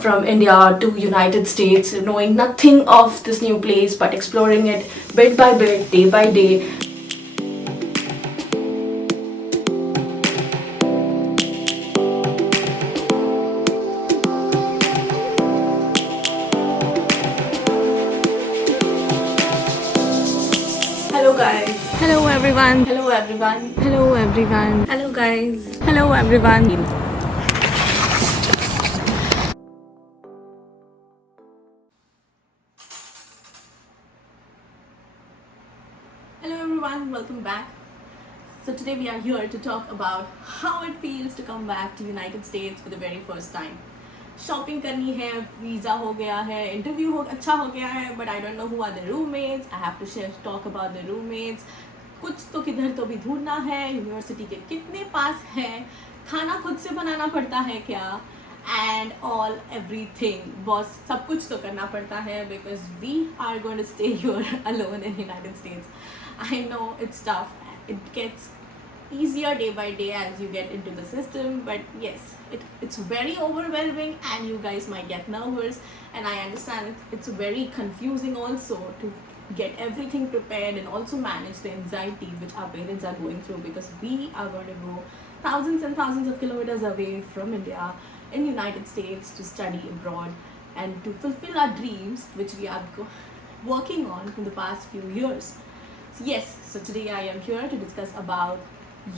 from India to United States, knowing nothing of this new place but exploring it bit by bit, day by day. Hello guys. Hello everyone. Hello everyone. Hello everyone. Hello guys. Hello everyone. Hello everyone, welcome back. So today we are here to talk about how it feels to come back to United States for the very first time. Shopping करनी है, visa हो गया है, interview हो अच्छा हो गया है, but I don't know who are the roommates. I have to talk about the roommates. कुछ तो किधर तो भी ढूंढना है, यूनिवर्सिटी के कितने पास है, खाना खुद से बनाना पड़ता है क्या, and all everything. बॉस सब कुछ तो करना पड़ता है because we are going to stay here alone in United States. I know it's tough. It gets easier day by day as you get into the system, but yes, it's very overwhelming and you guys might get nervous, and I understand it's very confusing also to get everything prepared and also manage the anxiety which our parents are going through, because we are going to go thousands and thousands of kilometers away from India in United States to study abroad and to fulfill our dreams which we are working on for the past few years. So yes, so today I am here to discuss about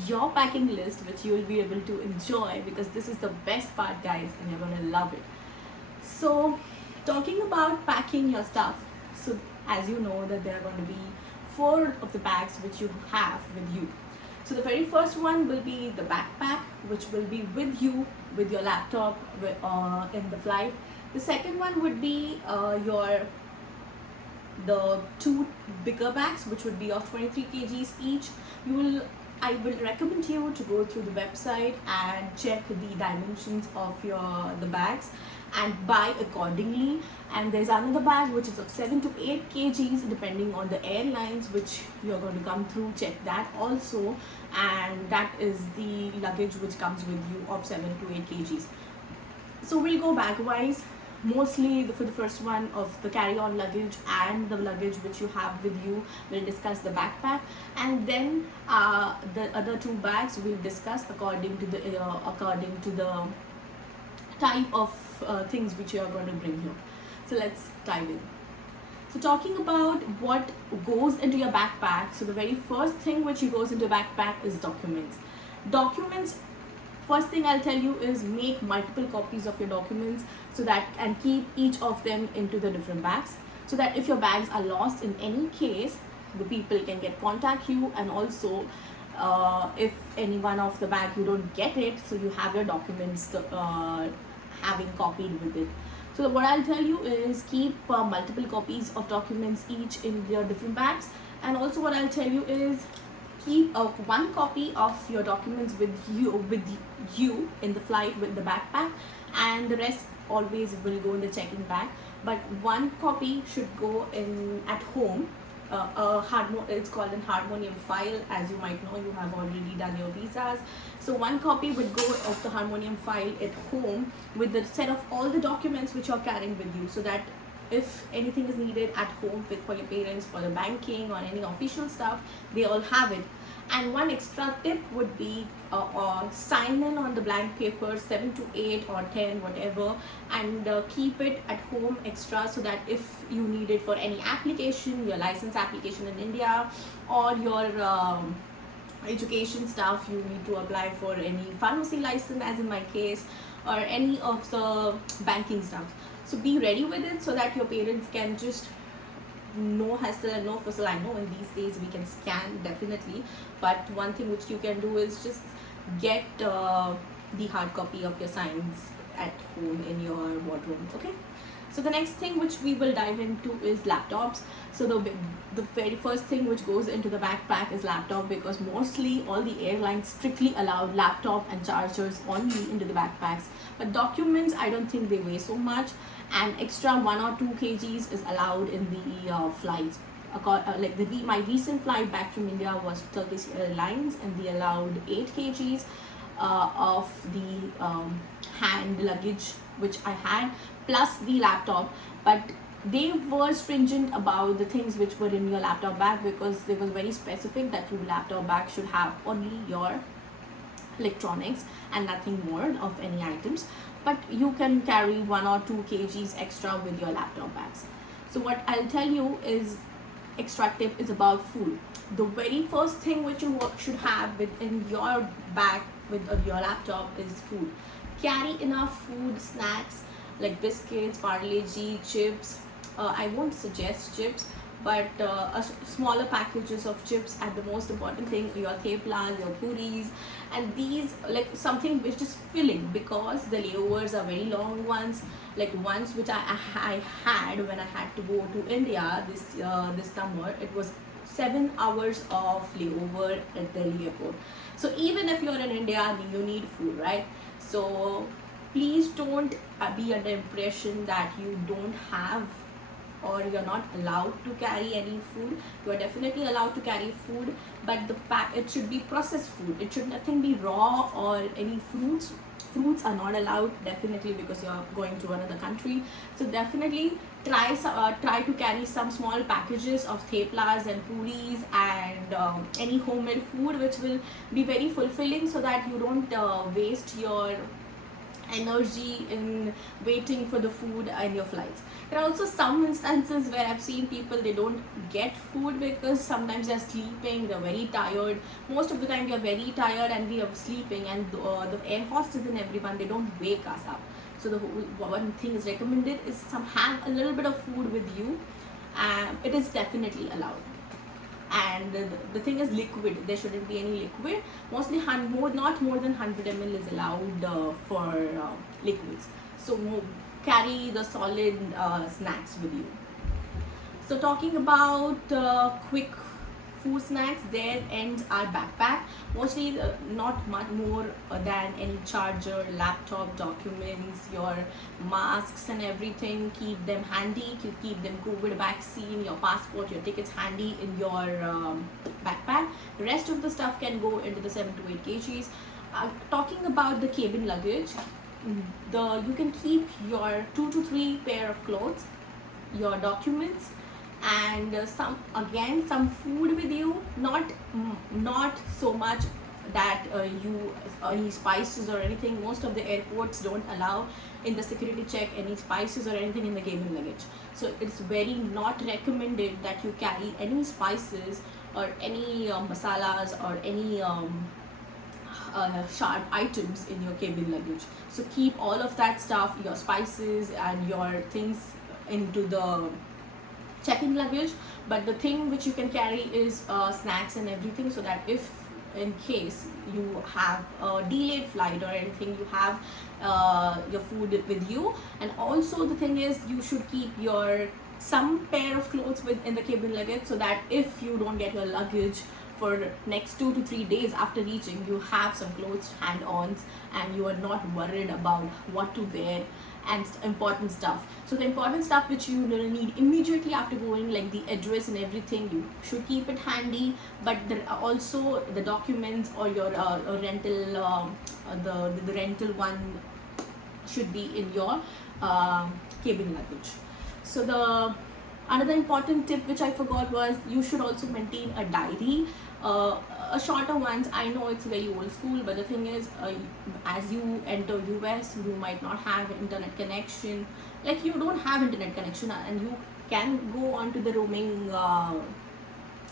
your packing list, which you will be able to enjoy, because this is the best part guys and you're going to love it. So talking about packing your stuff, so as you know that there are going to be 4 of the bags which you have with you. So the very first one will be the backpack, which will be with you with your laptop in the flight. The second one would be the 2 bigger bags, which would be of 23 kgs each. I will recommend you to go through the website and check the dimensions of the bags and buy accordingly. And there's another bag which is of 7 to 8 kgs depending on the airlines which you're going to come through. Check that also, and that is the luggage which comes with you of 7 to 8 kgs. So we'll go bag wise. Mostly for the first one of the carry-on luggage and the luggage which you have with you, we'll discuss the backpack, and then the other 2 bags we'll discuss according to the type of things which you are going to bring here. So let's dive in. So talking about what goes into your backpack, so the very first thing which goes into backpack is documents. First thing I'll tell you is make multiple copies of your documents, so that, and keep each of them into the different bags, so that if your bags are lost in any case, the people can contact you, and also if any one of the bag you don't get it, so you have your documents having copied with it. So what I'll tell you is keep multiple copies of documents each in your different bags, and also what I'll tell you is keep 1 copy of your documents with you in the flight with the backpack, and the rest always will go in the checking bag, but 1 copy should go in at home. It's called a harmonium file. As you might know, you have already done your visas, so 1 copy would go of the harmonium file at home with the set of all the documents which you're carrying with you, so that if anything is needed at home for your parents, for the banking or any official stuff, they all have it. And 1 extra tip would be sign in on the blank paper 7 to 8 or 10 whatever, and keep it at home extra, so that if you need it for any application, your license application in India, or your education stuff, you need to apply for any pharmacy license as in my case, or any of the banking stuff. So be ready with it, so that your parents can just no hassle and no fussle. I know in these days we can scan definitely, but one thing which you can do is just get the hard copy of your signs at home in your wardrobe. Okay, so the next thing which we will dive into is laptops. So the very first thing which goes into the backpack is laptop, because mostly all the airlines strictly allowed laptop and chargers only into the backpacks, but documents I don't think they weigh so much, and extra 1 or 2 kgs is allowed in the flights. My recent flight back from India was Turkish Airlines, and they allowed 8 kgs of the hand luggage which I had, plus the laptop. But they were stringent about the things which were in your laptop bag, because they was very specific that your laptop bag should have only your electronics and nothing more of any items. But you can carry 1 or 2 kgs extra with your laptop bags. So what I'll tell you is, extra tip is about food. The very first thing which you should have within your bag with your laptop is food. Carry enough food, snacks like biscuits, Parle-G, chips. I won't suggest chips, but smaller packages of chips. And the most important thing, your theplas, your puris, and these, like something which is filling, because the layovers are very long ones. Like ones which I had when I had to go to India this summer, it was 7 hours of layover at Delhi airport. So even if you're in India, you need food, right? So please don't be under impression that you don't have or you're not allowed to carry any food. You are definitely allowed to carry food, but it should be processed food. It should nothing be raw, or any fruits. Fruits are not allowed, definitely, because you're going to another country. So definitely try to carry some small packages of theplas and puris and any homemade food which will be very fulfilling, so that you don't waste your energy in waiting for the food in your flights. There are also some instances where I've seen people, they don't get food because sometimes they're sleeping, they're very tired. Most of the time we are very tired and we are sleeping, and the air hostess and everyone, they don't wake us up. So the one thing is recommended is have a little bit of food with you. It is definitely allowed. And the thing is liquid, there shouldn't be any liquid. Mostly not more than 100 ml is allowed for liquids. So carry the solid snacks with you. So talking about quick food snacks, there ends our backpack. Mostly not much more than any charger, laptop, documents, your masks and everything. Keep them handy. Keep them COVID vaccine, your passport, your tickets handy in your backpack. The rest of the stuff can go into the 7 to 8 kgs. Talking about the cabin luggage, you can keep your 2 to 3 pair of clothes, your documents, and some food with you. Not so much that you any spices or anything. Most of the airports don't allow in the security check any spices or anything in the cabin luggage. So it's very not recommended that you carry any spices or any masalas or any sharp items in your cabin luggage. So keep all of that stuff, your spices and your things, into the check-in luggage. But the thing which you can carry is snacks and everything, so that if in case you have a delayed flight or anything, you have your food with you. And also the thing is, you should keep some pair of clothes in the cabin luggage, so that if you don't get your luggage for next 2 to 3 days after reaching, you have some clothes hand-ons and you are not worried about what to wear and important stuff. So the important stuff which you will need immediately after going, like the address and everything, you should keep it handy. But also the documents or your rental, the rental one should be in your cabin luggage. So another important tip which I forgot was, you should also maintain a diary. A shorter ones. I know it's very old school, but the thing is, as you enter US, you might not have internet connection. Like, you don't have internet connection, and you can go on to the roaming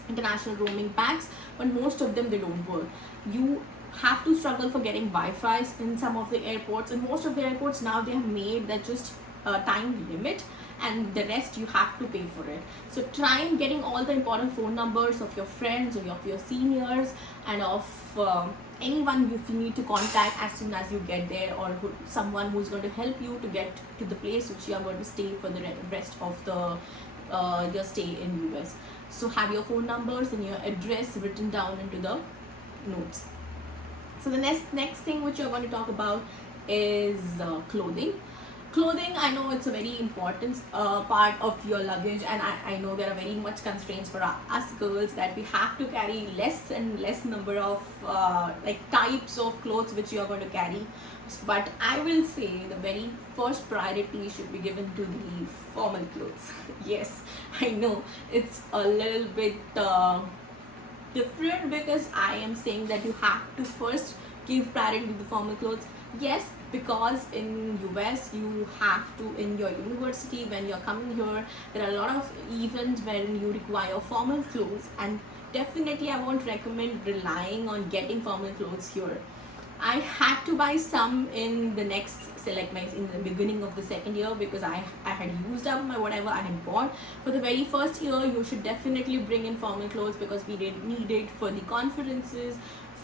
international roaming packs, but most of them, they don't work. You have to struggle for getting Wi-Fi in some of the airports, and most of the airports now, they have made that just time limit, and the rest you have to pay for it. So try and getting all the important phone numbers of your friends or of your seniors, and of anyone if you need to contact as soon as you get there, or someone who's going to help you to get to the place which you are going to stay for the rest of your stay in US. So have your phone numbers and your address written down into the notes. So the next thing which you're going to talk about is clothing. Clothing, I know it's a very important part of your luggage, and I know there are very much constraints for us girls that we have to carry less and less number of like types of clothes which you are going to carry. But I will say the very first priority should be given to the formal clothes. Yes, I know it's a little bit different, because I am saying that you have to first give priority to the formal clothes. Yes, because in US you have to, in your university when you're coming here, there are a lot of events wherein you require formal clothes, and definitely I won't recommend relying on getting formal clothes here. I had to buy some in the next, say like in the beginning of the second year, because I had used up my whatever I had bought. For the very first year, you should definitely bring in formal clothes, because we did need it for the conferences,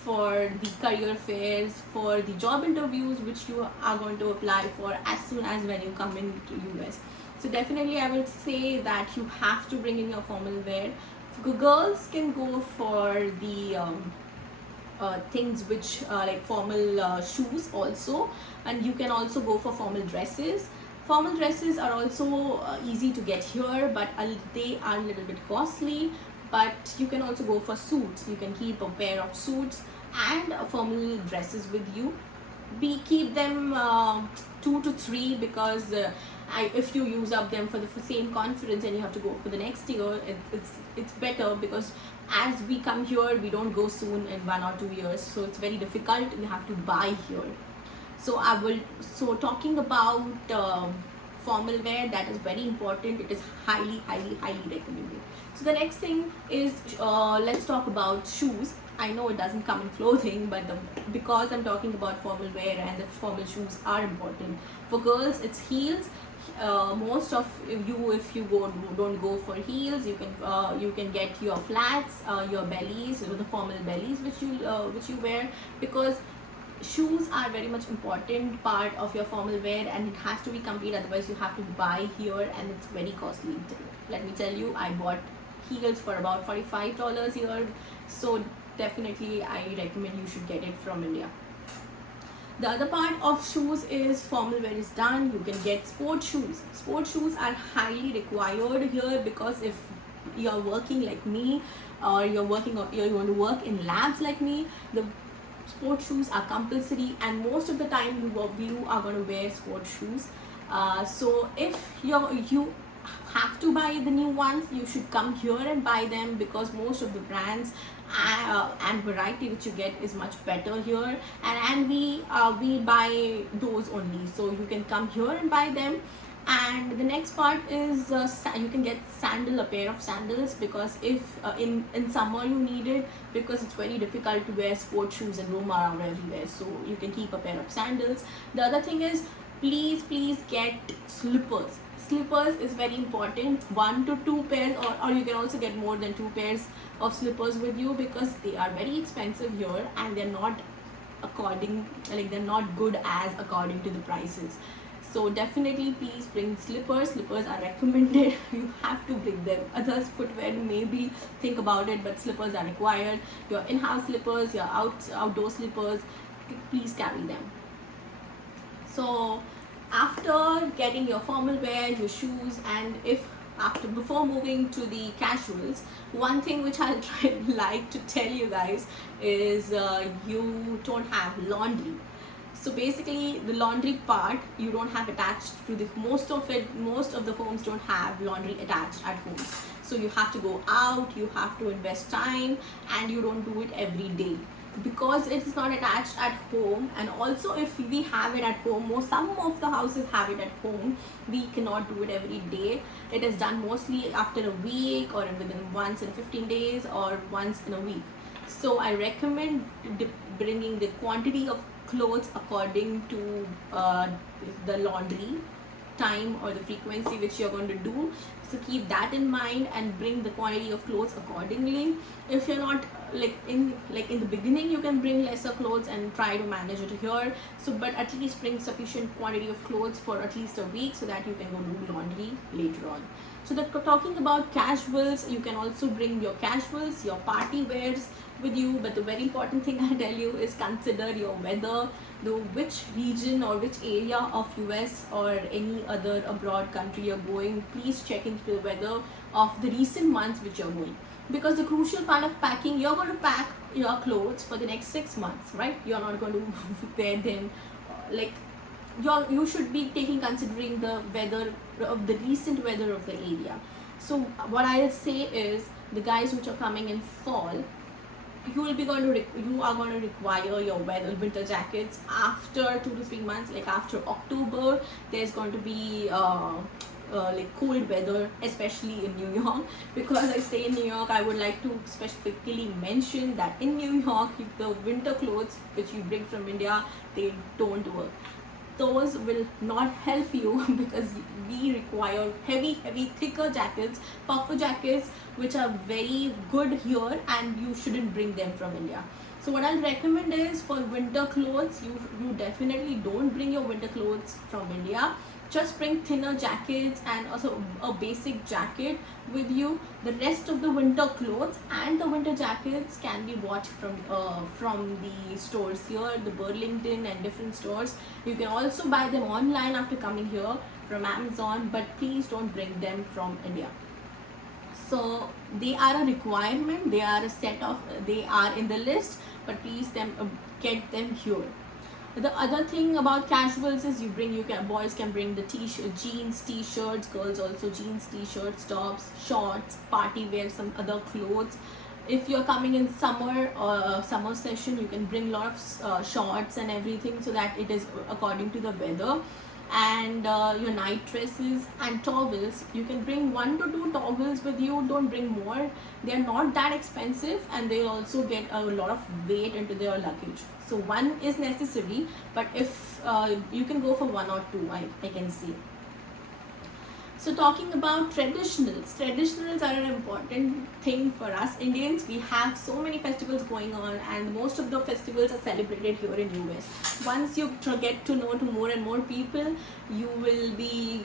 for the career fairs, for the job interviews which you are going to apply for as soon as when you come into US. So definitely I will say that you have to bring in your formal wear. Girls can go for the things which like formal shoes also, and you can also go for formal dresses. Formal dresses are also easy to get here, but they are a little bit costly. But you can also go for suits. You can keep a pair of suits and formal dresses with you. Keep them 2 to 3, because if you use up them for the same conference and you have to go for the next year, it's better, because as we come here we don't go soon in 1 or 2 years, so it's very difficult. You have to buy here. So talking about formal wear, that is very important. It is highly recommended. So the next thing is let's talk about shoes. I know it doesn't come in clothing, but because I'm talking about formal wear, and the formal shoes are important. For girls, it's heels. Most of you, if you don't go for heels, you can get your flats, your bellies, the formal bellies which you wear, because shoes are very much important part of your formal wear, and it has to be complete, otherwise you have to buy here, and it's very costly. Let me tell you, I bought heels for about $45 here, so definitely I recommend you should get it from India. The other part of shoes is formal wear is done. You can get sport shoes. Sport shoes are highly required here, because if you're working like me, or you're going to work in labs like me, the sport shoes are compulsory, and most of the time you are going to wear sport shoes. So if you have to buy the new ones, you should come here and buy them, because most of the brands and variety which you get is much better here, and we buy those only, so you can come here and buy them. And the next part is you can get a pair of sandals, because if in summer you need it, because it's very difficult to wear sport shoes and roam around everywhere, so you can keep a pair of sandals. The other thing is, please get slippers. Slippers is very important. 1 to 2 pairs, or you can also get more than 2 pairs of slippers with you, because they are very expensive here, and they're not good as according to the prices. So definitely please bring slippers. Slippers are recommended. You have to bring them. Others footwear, maybe think about it, but slippers are required. Your in-house slippers, your outdoor slippers, please carry them. So after getting your formal wear, your shoes, and before moving to the casuals, one thing which I'll like to tell you guys is you don't have laundry. So basically the laundry part you don't have attached to most of the homes don't have laundry attached at home. So you have to go out, you have to invest time, and you don't do it every day, because it's not attached at home. And also if we have it at home, some of the houses have it at home, we cannot do it every day. It is done mostly after a week, or within once in 15 days, or once in a week. So I recommend bringing the quantity of clothes according to the laundry time or the frequency which you're going to do. So keep that in mind and bring the quantity of clothes accordingly. If you're not in the beginning you can bring lesser clothes and try to manage it here, so but at least bring sufficient quantity of clothes for at least a week so that you can go do laundry later on. So talking about casuals, you can also bring your casuals, your party wears with you, but the very important thing I tell you is consider your weather, which region or which area of US or any other abroad country you're going. Please check into the weather of the recent months which you're going, because the crucial part of packing, you're going to pack your clothes for the next 6 months, right? You're not going to wear them like you should be considering the weather of the recent weather of the area. So what I'll say is, the guys which are coming in fall, you are going to require your winter jackets after 2 to 3 months. Like after October, there's going to be like cold weather, especially in New York. Because I stay in New York, I would like to specifically mention that in New York, the winter clothes which you bring from India, they don't work. Those will not help you because we require heavy thicker jackets, puffer jackets, which are very good here, and you shouldn't bring them from India. So what I'll recommend is, for winter clothes, you definitely don't bring your winter clothes from India. Just bring thinner jackets and also a basic jacket with you. The rest of the winter clothes and the winter jackets can be bought from the stores here, the Burlington and different stores. You can also buy them online after coming here from Amazon, but please don't bring them from India. So they are a requirement, they are in the list, but please get them here. The other thing about casuals is boys can bring the jeans, t-shirts, girls also jeans, t-shirts, tops, shorts, party wear, some other clothes. If you're coming in summer session, you can bring a lot of shorts and everything, so that it is according to the weather. And your night dresses and towels, you can bring 1 to 2 towels with you. Don't bring more. They're not that expensive, and they'll also get a lot of weight into their luggage. So 1 is necessary, but if you can go for 1 or 2, I can see. So talking about traditionals are an important thing for us Indians. We have so many festivals going on, and most of the festivals are celebrated here in US. Once you get to know to more and more people, you will be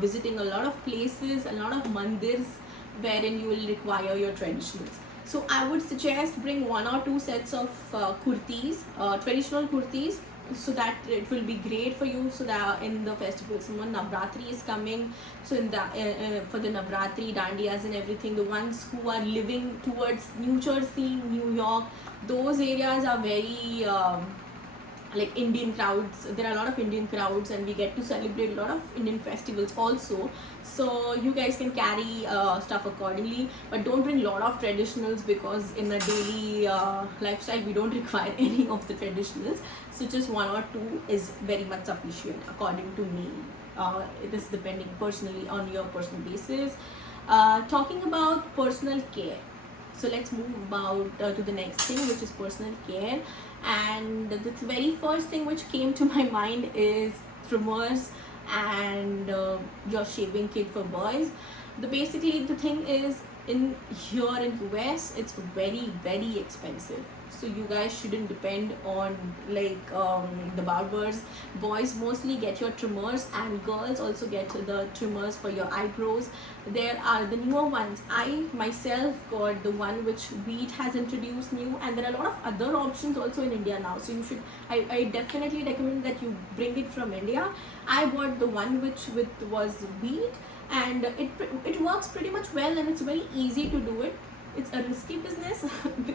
visiting a lot of places, a lot of mandirs, wherein you will require your traditionals. So I would suggest bring 1 or 2 sets of kurtis, traditional kurtis, so that it will be great for you. So that in the festivals, when Navratri is coming, so in the for the Navratri, Dandiyas and everything, the ones who are living towards New Jersey, New York, those areas are very like Indian crowds. There are a lot of Indian crowds, and we get to celebrate a lot of Indian festivals also. So you guys can carry stuff accordingly, but don't bring a lot of traditionals, because in a daily lifestyle we don't require any of the traditionals. So just 1 or 2 is very much sufficient according to me. It is depending personally on your personal basis. Talking about personal care, so let's move about to the next thing, which is personal care. And the very first thing which came to my mind is trimmers and your shaving kit for boys. Basically the thing is, here in US, it's very expensive. So you guys shouldn't depend on like the barbers. Boys mostly get your trimmers, and girls also get the trimmers for your eyebrows. There are the newer ones. I myself got the one which Wheat has introduced new, and there are a lot of other options also in India now. So you should, I definitely recommend that you bring it from India. I bought the one which was Wheat, and it works pretty much well, and it's very easy to do it. It's a risky business.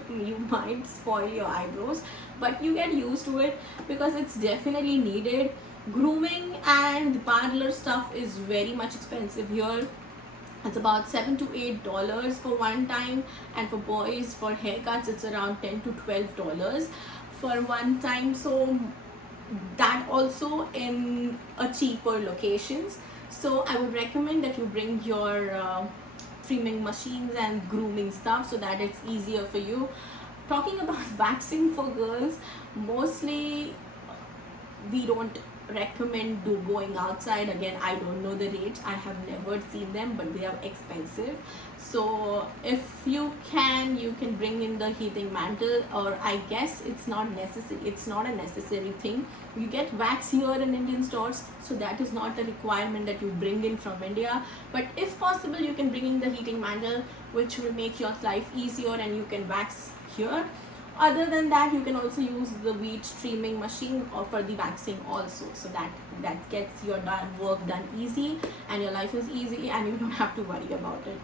You might spoil your eyebrows, but you get used to it because it's definitely needed. Grooming and parlor stuff is very much expensive here. It's about $7 to $8 for one time, and for boys, for haircuts, it's around $10 to $12 for one time. So that also in a cheaper locations. So I would recommend that you bring your trimming machines and grooming stuff, so that it's easier for you. Talking about waxing for girls, mostly we don't recommend going outside. Again, I don't know the rates, I have never seen them, but they are expensive. So if you can bring in the heating mantle, or I guess it's not necessary, it's not a necessary thing. You get wax here in Indian stores, so that is not a requirement that you bring in from India. But if possible, you can bring in the heating mantle, which will make your life easier, and you can wax here. Other than that, you can also use the wheat streaming machine or for the waxing also, so that gets your work done easy, and your life is easy, and you don't have to worry about it.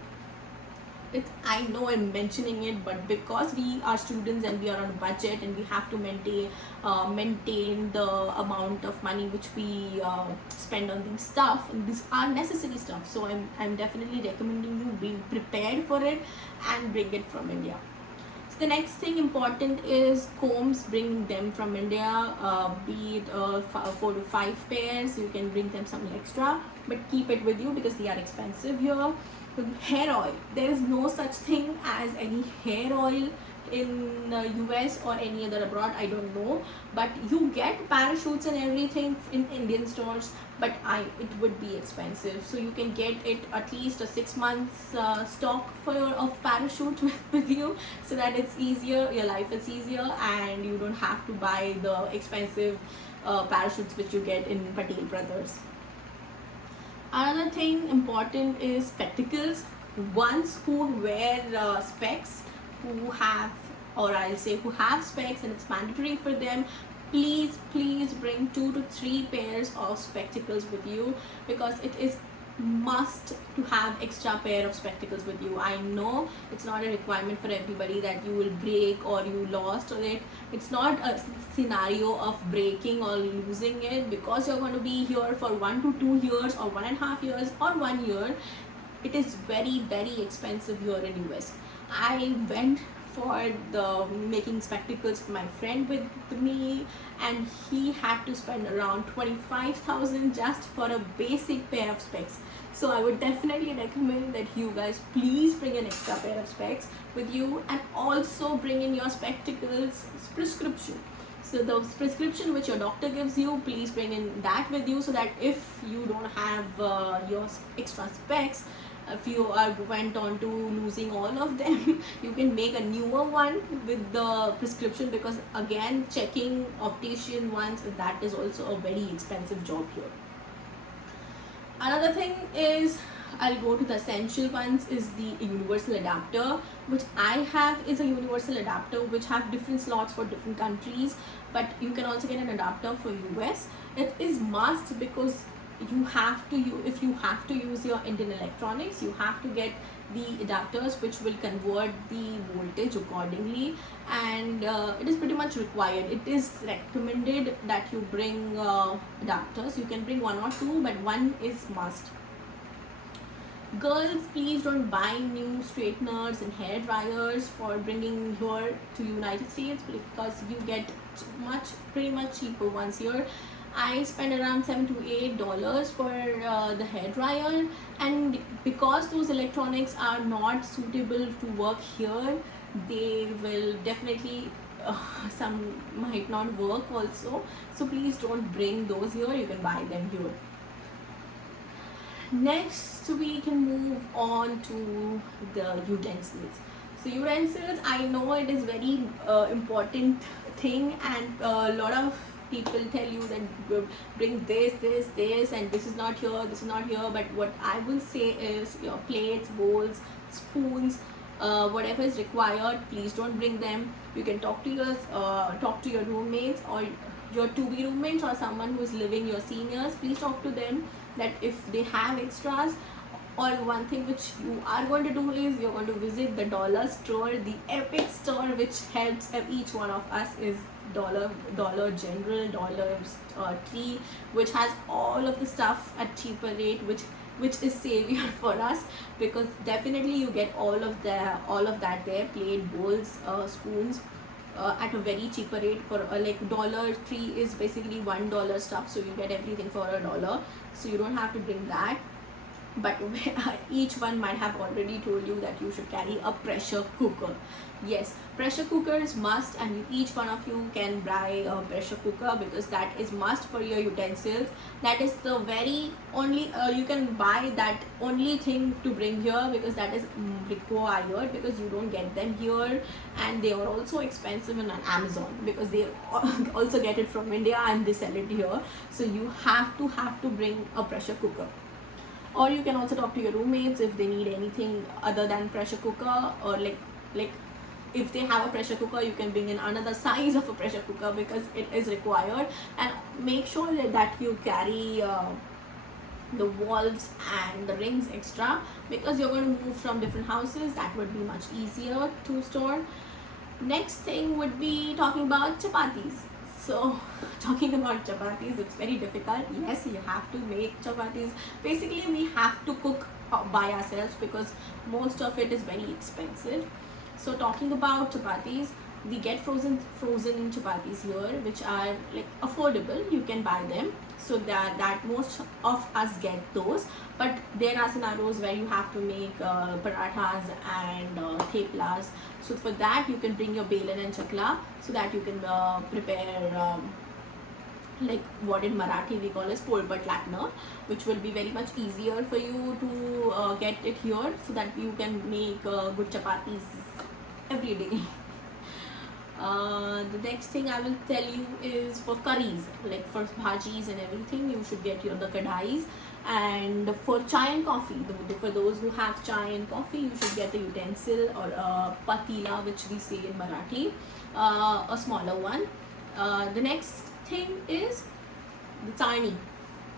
I know I'm mentioning it, but because we are students and we are on a budget, and we have to maintain the amount of money which we spend on these stuff, and these are necessary stuff. So I'm definitely recommending you be prepared for it and bring it from India. So the next thing important is combs. Bring them from India, be it 4 to 5 pairs. You can bring them some extra, but keep it with you because they are expensive here. Hair oil, there is no such thing as any hair oil in the US or any other abroad, I don't know, but you get parachutes and everything in Indian stores, but it would be expensive. So you can get it at least a 6 months stock of parachute with you, so that it's easier, your life is easier, and you don't have to buy the expensive parachutes which you get in Patel Brothers. Another thing important is spectacles. Ones who wear specs, who have specs, and it's mandatory for them, please bring 2 to 3 pairs of spectacles with you, because it is must to have extra pair of spectacles with you. I know it's not a requirement for everybody that you will break or you lost or it's not a scenario of breaking or losing it, because you're going to be here for 1 to 2 years or 1.5 years or 1 year. It is very expensive here in US. I went for the making spectacles for my friend with me, and he had to spend around 25,000 just for a basic pair of specs. So I would definitely recommend that you guys please bring an extra pair of specs with you, and also bring in your spectacles prescription. So the prescription which your doctor gives you, please bring in that with you, so that if you don't have your extra specs, if you went on to losing all of them, you can make a newer one with the prescription, because again, checking optician ones, that is also a very expensive job here. Another thing is, I'll go to the essential ones, is the universal adapter, which I have is a universal adapter which have different slots for different countries, but you can also get an adapter for US. It is must, because you have to if you have to use your Indian electronics, you have to get the adapters which will convert the voltage accordingly, and it is pretty much required. It is recommended that you bring adapters. You can bring 1 or 2, but 1 is must. Girls, please don't buy new straighteners and hair dryers for bringing here to United States, because you get pretty much cheaper ones here. I spend around $7 to $8 for the hair dryer, and because those electronics are not suitable to work here, they will definitely some might not work also. So please don't bring those here, you can buy them here. Next, we can move on to the utensils. So utensils, I know it is very important thing, and a lot of people tell you that bring this, and this is not here, this is not here. But what I will say is, your plates, bowls, spoons, whatever is required, please don't bring them. You can talk to your roommates, or your to-be roommates, or someone who is living, your seniors. Please talk to them that if they have extras. Or one thing which you are going to do is, you're going to visit the dollar store, the epic store which helps each one of us, is Dollar General, Dollar Tree, which has all of the stuff at cheaper rate, which is savior for us, because definitely you get all of that there, plate, bowls, spoons, at a very cheaper rate. For like Dollar Tree is basically $1 stuff, so you get everything for $1, so you don't have to bring that. but each one might have already told you that you should carry a pressure cooker. Yes, pressure cooker is must, and each one of you can buy a pressure cooker because that is must for your utensils. That is the very only you can buy that only thing to bring here, because that is required, because you don't get them here, and they are also expensive on Amazon because they also get it from India and they sell it here. So you have to bring a pressure cooker. Or you can also talk to your roommates if they need anything other than pressure cooker, or like if they have a pressure cooker, you can bring in another size of a pressure cooker because it is required. And make sure that you carry the valves and the rings extra, because you're going to move from different houses. That would be much easier to store. Next thing would be talking about chapatis. So talking about chapatis, it's very difficult. Yes, you have to make chapatis. Basically, we have to cook by ourselves because most of it is very expensive. So talking about chapatis, we get frozen chapatis here, which are like affordable. You can buy them, so that most of us get those. But there are scenarios where you have to make parathas and theplas. So for that, you can bring your belan and chakla, so that you can prepare like what in Marathi we call as polpat latner, which will be very much easier for you to get it here, so that you can make good chapatis every day. The next thing I will tell you is for curries, like for bhajis and everything, you should get the kadhais. And for chai and coffee, for those who have chai and coffee, you should get a utensil or a patila, which we say in Marathi, a smaller one. The next thing is the chani,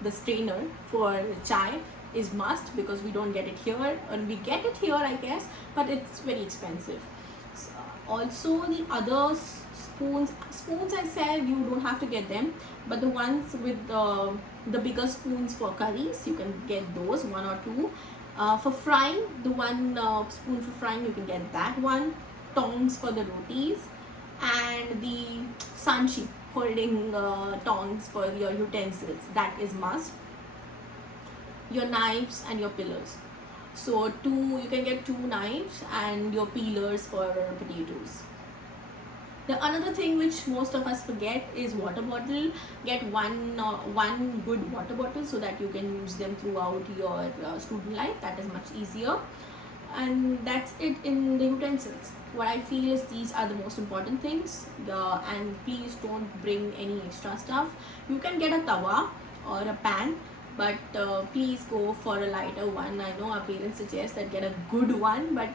the strainer for chai is must, because we don't get it here, and we get it here I guess, but it's very expensive. Also the other spoons I said you don't have to get them, but the ones with the bigger spoons for curries, you can get those, one or two. For frying, the one spoon for frying, you can get that one. Tongs for the rotis, and the sanchi, holding tongs for your utensils, that is must. Your knives and your peelers. So you can get 2 knives and your peelers for potatoes. The another thing which most of us forget is water bottle. Get one good water bottle, so that you can use them throughout your student life. That is much easier. And that's it in the utensils. What I feel is these are the most important things. And please don't bring any extra stuff. You can get a tawa or a pan, but please go for a lighter one. I know our parents suggest that get a good one, but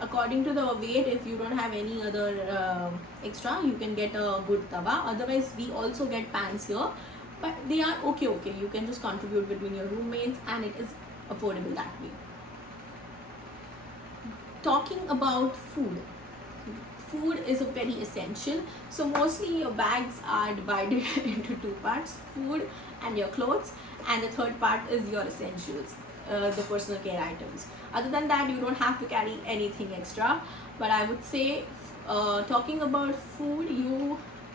according to the weight, if you don't have any other extra, you can get a good tawa. Otherwise, we also get pans here, but they are okay. You can just contribute between your roommates, and it is affordable that way. Talking about food is a very essential. So mostly your bags are divided into 2 parts: food and your clothes, and the third part is your essentials, the personal care items. Other than that, you don't have to carry anything extra. But I would say, talking about food,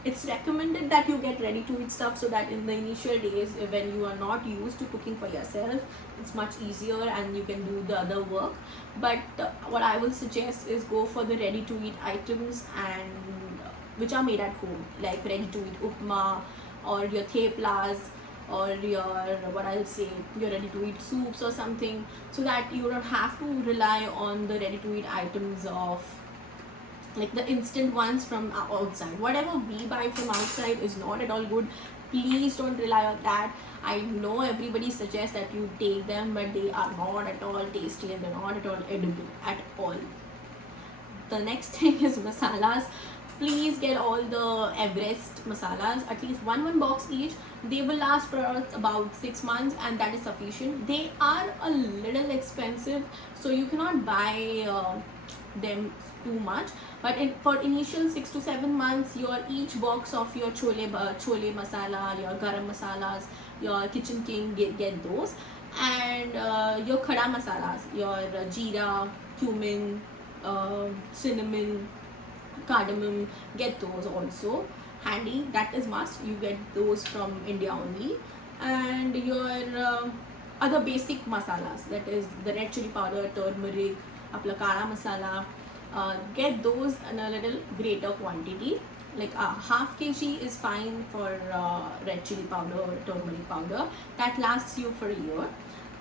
it's recommended that you get ready to eat stuff, so that in the initial days when you are not used to cooking for yourself, it's much easier and you can do the other work. But what I will suggest is go for the ready to eat items, and which are made at home, like ready to eat upma or your theplas, or your ready to eat soups or something, so that you don't have to rely on the ready to eat items of like the instant ones from outside. Whatever we buy from outside is not at all good. Please don't rely on that. I know everybody suggests that you take them, but they are not at all tasty and they're not at all edible at all. The next thing is masalas. Please get all the Everest masalas, at least one box each. They will last for about 6 months, and that is sufficient. They are a little expensive, so you cannot buy them too much, but for initial 6 to 7 months, your each box of your chole masala, your garam masalas, your kitchen king, get those. And your khada masalas, your jeera, cumin, cinnamon, cardamom, get those also handy. That is must. You get those from India only. And your other basic masalas, that is the red chili powder, turmeric, apla kara masala. Get those in a little greater quantity, like half kg is fine for red chili powder or turmeric powder. That lasts you for a year,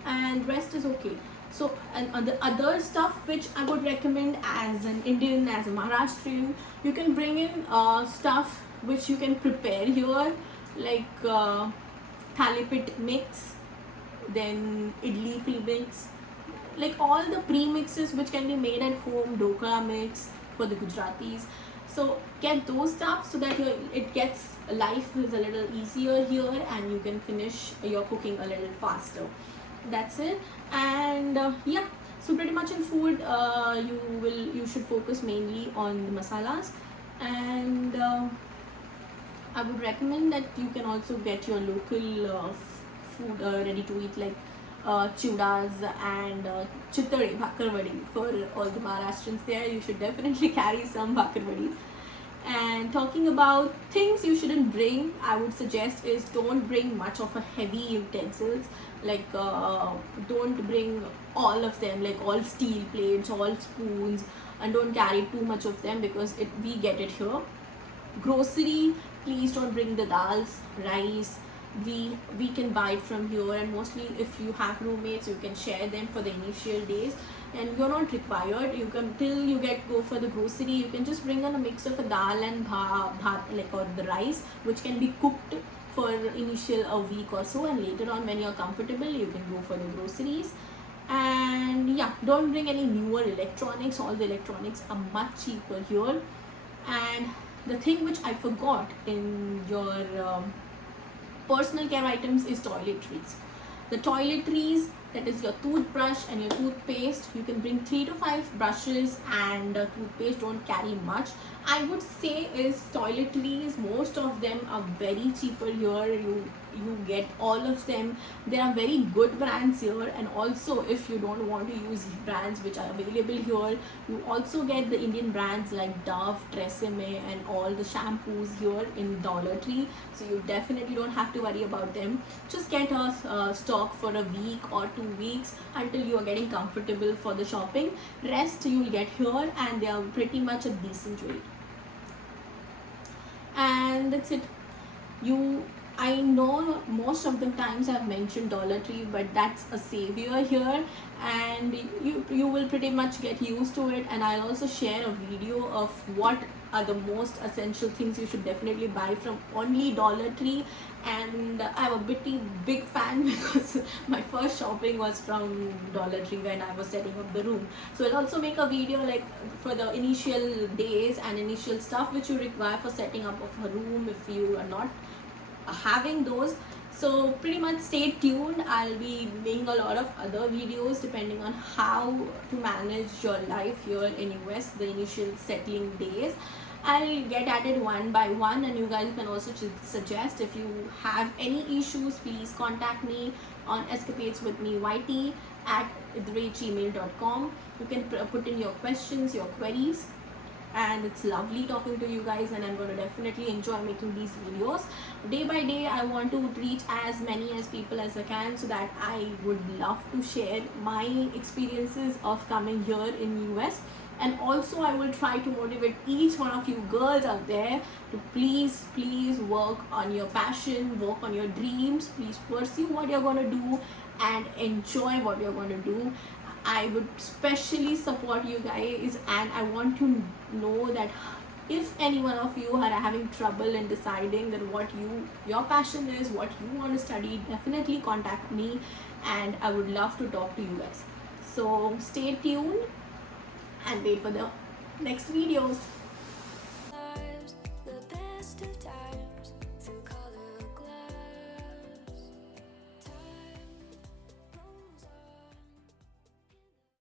and rest is okay. So, and on the other stuff which I would recommend as an Indian, as a Maharashtrian, you can bring in stuff which you can prepare here, like thalipit mix, then idli premix, like all the premixes which can be made at home, dokra mix for the Gujaratis. So get those stuff so that it gets life is a little easier here, and you can finish your cooking a little faster. That's it. And yeah, so pretty much in food, you should focus mainly on the masalas, and I would recommend that you can also get your local food ready to eat, like chudas and chittade, bhakarwadi. For all the Maharashtrians there, you should definitely carry some bhakarwadi. And talking about things you shouldn't bring, I would suggest is don't bring much of a heavy utensils, like don't bring all of them, like all steel plates, all spoons, and don't carry too much of them, because we get it here. Grocery, please don't bring the dals, rice. We can buy it from here, and mostly if you have roommates, you can share them for the initial days, and you're not required. You can, till you go for the grocery, you can just bring on a mix of a dal and bhat, like, or the rice, which can be cooked for initial a week or so, and later on when you're comfortable, you can go for the groceries. And yeah, don't bring any newer electronics. All the electronics are much cheaper here. And the thing which I forgot in your personal care items is toiletries. The toiletries, that is your toothbrush and your toothpaste, you can bring 3 to 5 brushes, and toothpaste don't carry much. I would say is toiletries, most of them are very cheaper here. You get all of them. There are very good brands here, and also if you don't want to use brands which are available here, you also get the Indian brands like Dove, Tresemme, and all the shampoos here in Dollar Tree. So you definitely don't have to worry about them. Just get a stock for a week or 2 weeks until you are getting comfortable for the shopping. Rest you will get here, and they are pretty much a decent rate. And that's it. I know most of the times I've mentioned Dollar Tree, but that's a savior here, and you will pretty much get used to it. And I'll also share a video of what are the most essential things you should definitely buy from only Dollar Tree. And I'm a big fan because my first shopping was from Dollar Tree when I was setting up the room. So I'll also make a video like for the initial days and initial stuff which you require for setting up of a room if you are not having those. So pretty much stay tuned. I'll be making a lot of other videos depending on how to manage your life here in US, the initial settling days. I'll get at it one by one, and you guys can also suggest if you have any issues. Please contact me on escapadeswithmeyt at gmail.com. You can put in your questions, your queries, and it's lovely talking to you guys, and I'm going to definitely enjoy making these videos. Day by day I want to reach as many as people as I can, so that I would love to share my experiences of coming here in US. And also I will try to motivate each one of you girls out there to please work on your passion, work on your dreams. Please pursue what you're going to do and enjoy what you're going to do. I would especially support you guys, and I want to know that if any one of you are having trouble in deciding that what your passion is, what you want to study, definitely contact me, and I would love to talk to you guys. So stay tuned and wait for the next videos. The best of times.